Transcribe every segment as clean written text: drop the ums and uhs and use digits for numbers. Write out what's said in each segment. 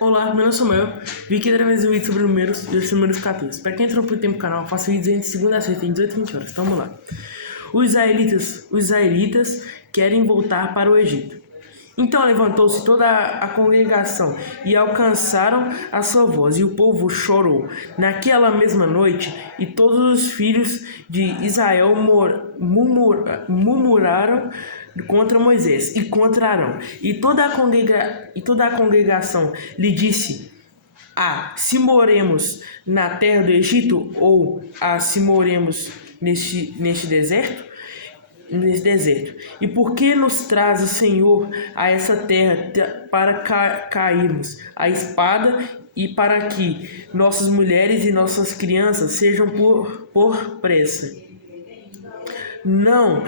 Olá, meu nome é Samuel. Vim aqui trazer um vídeo sobre os números 14. Para quem entrou por tempo no canal, faço vídeos entre segunda a sexta, em 18 e 20 horas. Então vamos lá. Os israelitas querem voltar para o Egito. Então levantou-se toda a congregação e alcançaram a sua voz, e o povo chorou. Naquela mesma noite, e todos os filhos de Israel murmuraram contra Moisés e contra Arão. E toda a congregação lhe disse: se moremos na terra do Egito, ou se moremos neste deserto? Nesse deserto. E por que nos traz o Senhor a essa terra para cairmos a espada e para que nossas mulheres e nossas crianças sejam por presa? Não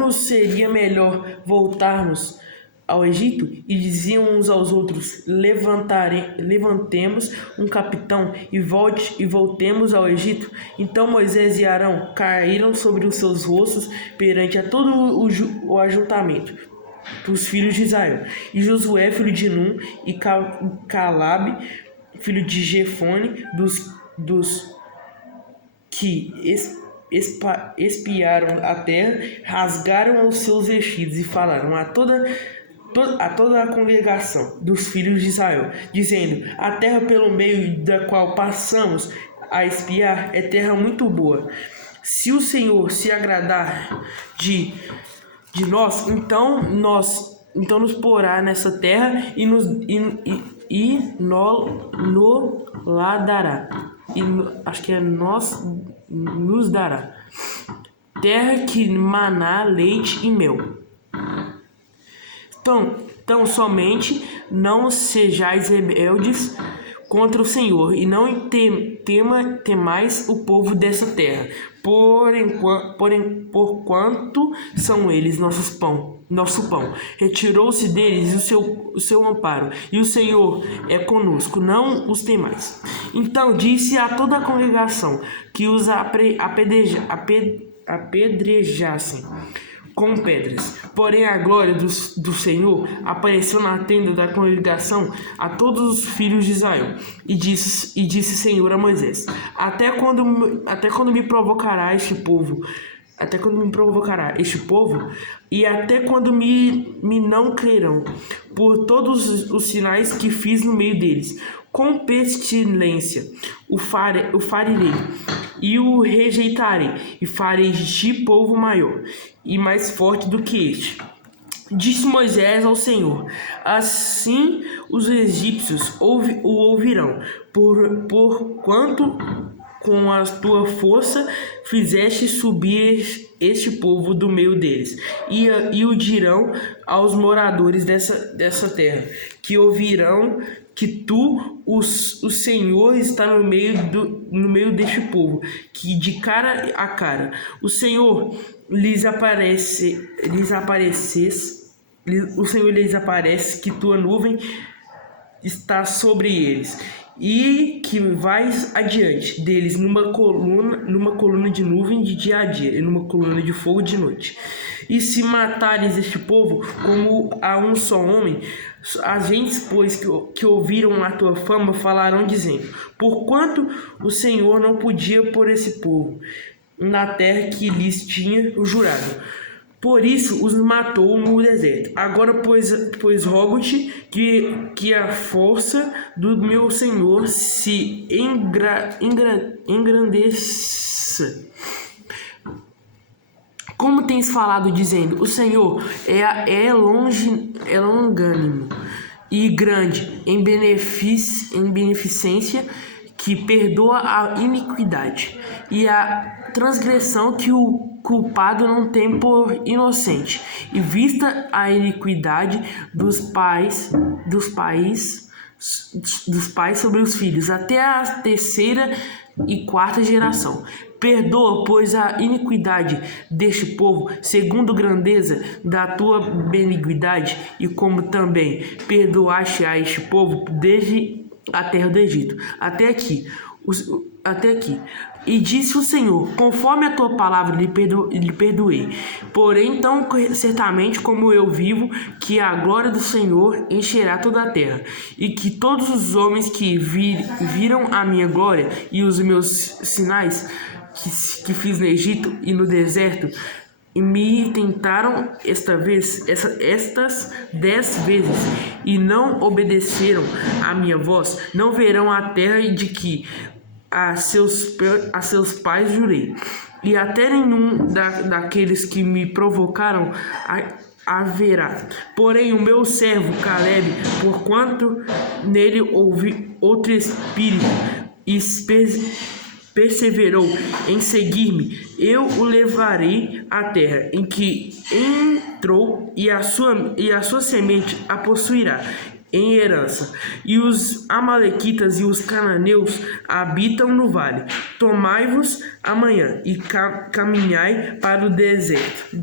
nos seria melhor voltarmos ao Egito? E diziam uns aos outros: levantemos um capitão e voltemos ao Egito. Então Moisés e Arão caíram sobre os seus rostos perante a todo o ajuntamento dos filhos de Israel. E Josué, filho de Num, e Calabe, filho de Jefone, dos que espiaram a terra, rasgaram os seus vestidos e falaram a toda a congregação dos filhos de Israel, dizendo: a terra pelo meio da qual passamos a espiar é terra muito boa. Se o Senhor se agradar de nós, então nos porá nessa terra e nos dará. Nos dará terra que maná leite e mel. Então somente não sejais rebeldes contra o Senhor, e não temais o povo dessa terra, porquanto são eles nosso pão. Retirou-se deles o seu amparo, e o Senhor é conosco, não os temais. Então disse a toda a congregação que os apedrejassem com pedras. Porém a glória do Senhor apareceu na tenda da congregação a todos os filhos de Israel. E disse o Senhor a Moisés: Até quando me provocará este povo? Até quando me provocará este povo? E até quando me não crerão por todos os sinais que fiz no meio deles? Com pestilência o farirei e o rejeitarei, e farei de ti povo maior e mais forte do que este. Disse Moisés ao Senhor: Assim os egípcios o ouvirão, porquanto com a tua força fizeste subir este povo do meio deles, e o dirão aos moradores dessa terra, que ouvirão que o Senhor está no meio deste povo, que de cara a cara o Senhor lhes aparece, que tua nuvem está sobre eles, e que vais adiante deles numa coluna de nuvem de dia a dia, e numa coluna de fogo de noite. E se matares este povo como a um só homem, as gentes, pois, que ouviram a tua fama, falarão, dizendo: Porquanto o Senhor não podia pôr esse povo na terra que lhes tinha jurado, por isso os matou no deserto. Agora, pois rogo-te que a força do meu Senhor se engrandeça. Como tens falado, dizendo: O Senhor é longânimo e grande em beneficência, que perdoa a iniquidade e a transgressão, que o culpado não tem por inocente, e vista a iniquidade dos pais sobre os filhos, até a terceira e quarta geração. Perdoa, pois, a iniquidade deste povo, segundo a grandeza da tua benignidade, e como também perdoaste a este povo desde a terra do Egito até aqui. Até aqui. E disse o Senhor: conforme a tua palavra lhe perdoei. Porém, tão certamente como eu vivo, que a glória do Senhor encherá toda a terra, e que todos os homens que viram a minha glória e os meus sinais que fiz no Egito e no deserto, e me tentaram estas 10 vezes, e não obedeceram à minha voz, não verão a terra de que a seus pais jurei, e até nenhum daqueles que me provocaram haverá. Porém, o meu servo Caleb, porquanto nele houve outro espírito, e perseverou em seguir-me, eu o levarei à terra em que entrou, e a sua semente a possuirá em herança. E os amalequitas e os cananeus habitam no vale. Tomai-vos amanhã e caminhai para o deserto,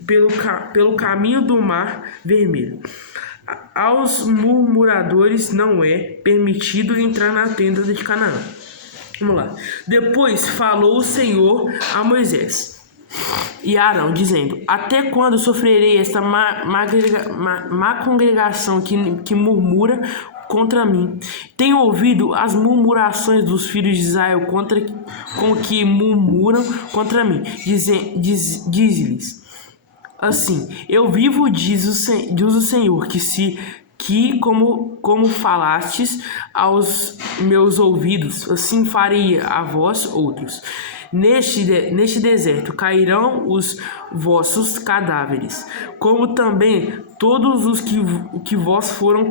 pelo caminho do mar vermelho. Aos murmuradores não é permitido entrar na tenda de Canaã. Vamos lá. Depois falou o Senhor a Moisés e a Arão, dizendo: até quando sofrerei esta má congregação que murmura contra mim? Tenho ouvido as murmurações dos filhos de Israel com que murmuram contra mim. Diz-lhes assim: eu vivo, diz o Senhor, como falastes aos meus ouvidos, assim farei a vós outros. Neste deserto cairão os vossos cadáveres, como também todos os que vós foram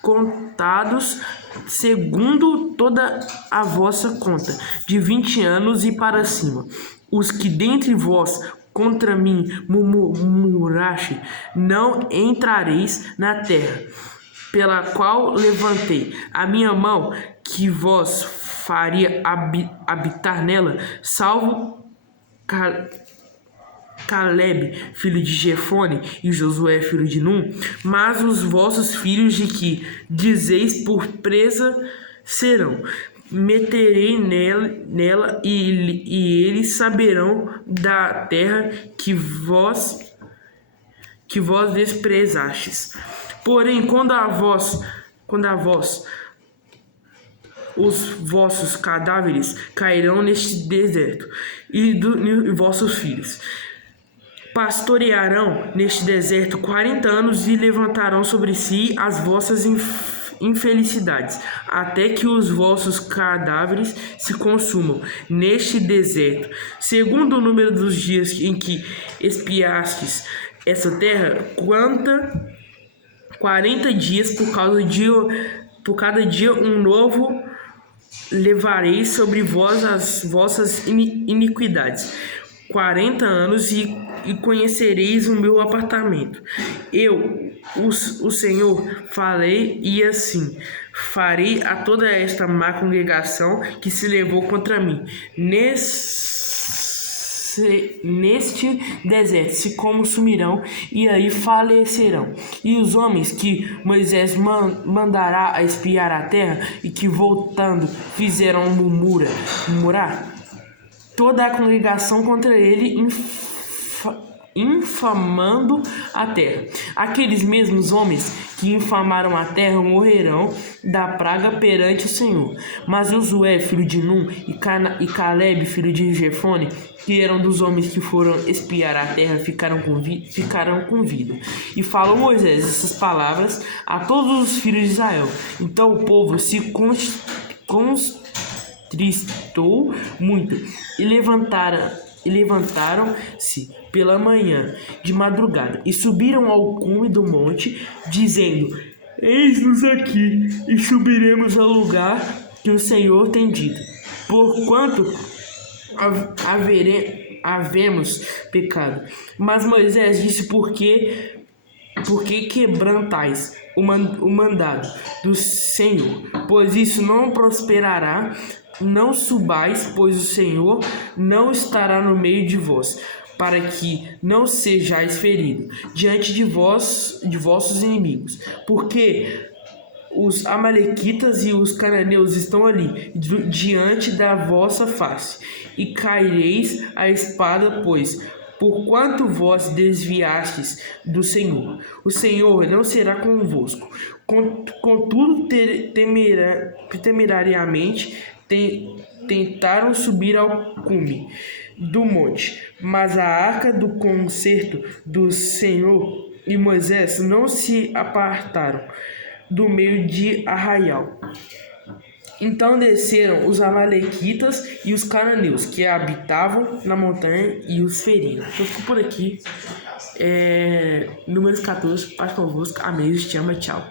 contados, segundo toda a vossa conta, de 20 anos e para cima. Os que dentre vós contra mim murmuraste, não entrareis na terra, pela qual levantei a minha mão, que vós faria habitar nela, salvo Caleb, filho de Jefone, e Josué, filho de Num. Mas os vossos filhos de que dizeis por presa serão. Meterei nela e eles saberão da terra que vós desprezastes. Porém, quando a vós os vossos cadáveres cairão neste deserto, e vossos filhos pastorearão neste deserto 40 anos, e levantarão sobre si as vossas infelicidades, até que os vossos cadáveres se consumam neste deserto, segundo o número dos dias em que espiastes essa terra, 40 dias, por cada dia um novo levarei sobre vós as vossas iniquidades. 40 anos e conhecereis o meu apartamento. Eu, o Senhor, falei, e assim farei a toda esta má congregação que se levou contra mim neste deserto, se consumirão, e aí falecerão. E os homens que Moisés mandará a espiar a terra, e que voltando fizeram murmurar, toda a congregação contra ele, infamando a terra. Aqueles mesmos homens que infamaram a terra morrerão da praga perante o Senhor. Mas Josué, filho de Num, e Caleb, filho de Jefone, que eram dos homens que foram espiar a terra, ficaram com vida. E falou Moisés essas palavras a todos os filhos de Israel. Então o povo se contristou muito, e levantaram-se pela manhã de madrugada, e subiram ao cume do monte, dizendo: eis-nos aqui, e subiremos ao lugar que o Senhor tem dito, porquanto havemos pecado. Mas Moisés disse: por que quebrantais o mandado do Senhor? Pois isso não prosperará. Não subais, pois o Senhor não estará no meio de vós, para que não sejais feridos diante de vossos inimigos. Porque os amalequitas e os cananeus estão ali, diante da vossa face, e caireis a espada, pois, porquanto vós desviastes do Senhor, o Senhor não será convosco. Contudo, temerariamente tentaram subir ao cume do monte, mas a arca do concerto do Senhor e Moisés não se apartaram do meio de arraial. Então desceram os amalequitas e os cananeus que habitavam na montanha e os feriram. Então fico por aqui. Números 14, paz convosco. Amém. Te ama. Tchau.